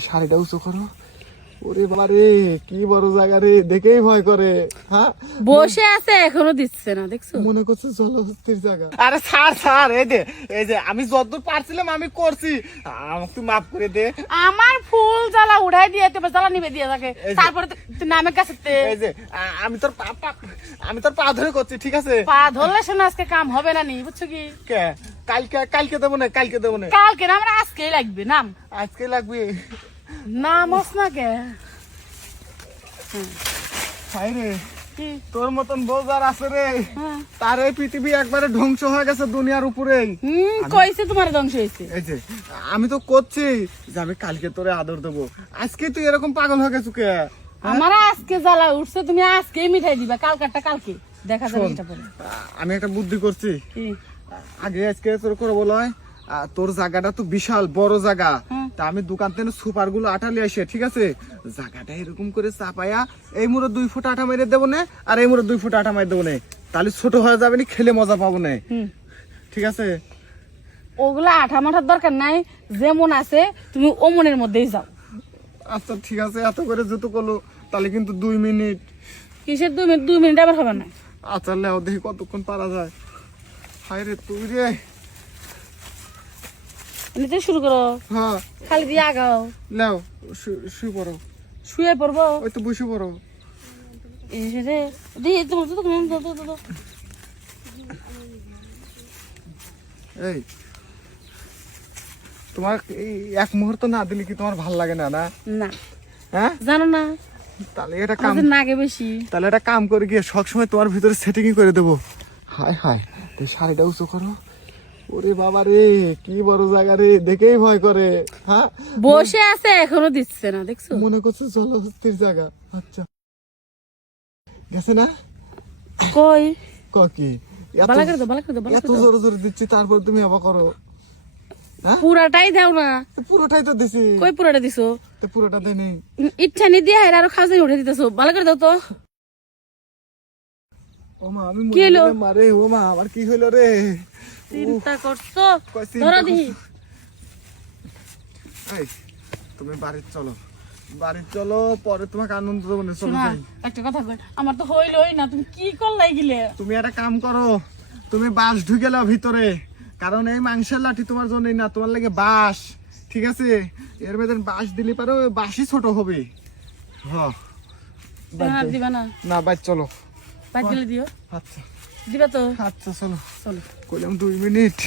শাড়িটা উঁচু করো। ওরে বাবা রে, কি বড় জায়গা রে, দেখেই ভয় করে। হ্যাঁ, বসে আছে এখনো দিচ্ছে না, দেখছো? মনে করছে জলহস্তির জায়গা। আরে স্যার স্যার, এই যে আমি যতদূর পারছিলাম আমি করছি, আমাকে তুই মাফ করে দে। আমার ফুল জ্বালা উড়াই দিয়ে তোমার জ্বালা নিবে দিয়ে থাকে, তারপরে তুই নামের কাছে এই যে আমি তোর পা ধরে করছি, ঠিক আছে? পা ধরলে শোনা আজকে কাম হবে না নি, বুঝছো কি? কে কালকে দেবো না, কালকে দেবো না, কালকে না, আমরা আজকেই লাগবে। নাম আজকে লাগবে। নামস না কে? হাই রে, কি? তোর মতন বউ যার আছে রে, হ্যাঁ। তার এই পৃথিবী একবারে ধ্বংস হয়ে গেছে দুনিয়ার উপরেই। কইছে তোমার ধ্বংস হয়েছে। এই যে আমি তো করছি যে আমি কালকে তোরে আদর দেবো, আজকে তুই এরকম পাগল হয়ে গেছো কে? আমার আজকে জ্বালা উঠছে, তুমি আজকেই মিঠাই দিবা, কালকারটা কালকে দেখা যাবে। শোন, এটা পরে আমি একটা বুদ্ধি করছি। কি? আগে আজকে তোর করে বলা হয়, তোর জায়গাটা তো বিশাল বড় জায়গা, তা আমি দোকান থেকে সুপার গুলো আটালি আসে, ঠিক আছে? জায়গাটা এরকম করে চাপাইয়া এই মুড়ো 2 ফুট আটা মেরে দেবো না, আর এই মুড়ো 2 ফুট আটা মেরে দেবো না, তাহলে ছোট হয়ে যাবে না, খেলে মজা পাবো না, ঠিক আছে? ওগুলা আঠা মাঠার দরকার নাই, যেমন আছে তুমি ওমনের মধ্যেই যাও। আচ্ছা ঠিক আছে, এত করে যেহেতু করলো তাহলে কিন্তু 2 মিনিট। কিসের 2 মিনিট? 2 মিনিট আবার হবে না। আচ্ছা লেও দেখি কতক্ষণ পারা যায়। হায় রে তুই রে। নিতে শুরু করো, হ্যাঁ খালি দিয়ে আগাও। লেও শুয়ে পড়ো, শুয়ে পড়বো? ওই তো বসে পড়ো। এসে রে দিয়ে তোমার তো এই তোমার এই এক মুহূর্ত না দিলে কি তোমার ভাল লাগে না? না না, হ্যাঁ, জানো না তাহলে এটা কাম, আমাদের নাগে বেশি। তাহলে এটা কাম করে গিয়ে সবসময় তোমার ভিতরে সেটিং করে দেবো। হায় হায়, তুই শাড়িটা উঁচু করো। ওরে বাবা রে, কি বড় জায়গা রে, দেখেই ভয় করে। হ্যাঁ, বসে আছে এখনো দিচ্ছে না, দেখছো? মনে করছে জলহস্তির জায়গা। আচ্ছা গেছে না? কই কি বালা করে দাও, বালা করে দাও, বালা এত করে দাও। জোরে জোরে দিচ্ছি, তারপর তুমি আবার করো? হ্যাঁ, পুরাটাই দাও না। পুরোটাই তো দিছি। কই পুরাটা দিছো? তো পুরোটা দেয়নি। ইচ্ছা নি দিয়ে আরো খাওয়া উঠে দিতেছো, বালা করে দাও তো। ও মা, আমি কি হলো? মারে, ও মা আমার কি হইলো রে? চিন্তা করছো? চিন্তা ধরো দিহি। এই তুমি বাড়ি চলো, বাড়ি চলো, পরে তোমাকে আনন্দ দেবো না, চলো শোনা, যাই। একটা কথা কই, আমার তো হইলই না, তুমি কি করলাই গিলে? তুমি একটা কাম করো, তুমি বাঁশ ঢুকে লাও ভিতরে, কারণ এই মাংসের লাঠি তোমার জন্যই না, তোমার লাগে বাঁশ, ঠিক আছে? এর মধ্যে বাঁশ দিলে পারো, বাঁশই ছোট হবে। হ্যাঁ, হাত দিবা না? না বাইর চলো। বাদ দিলে দিও। আচ্ছা দিবা তো? আচ্ছা চলো, চলো। কইলাম 2 মিনিট।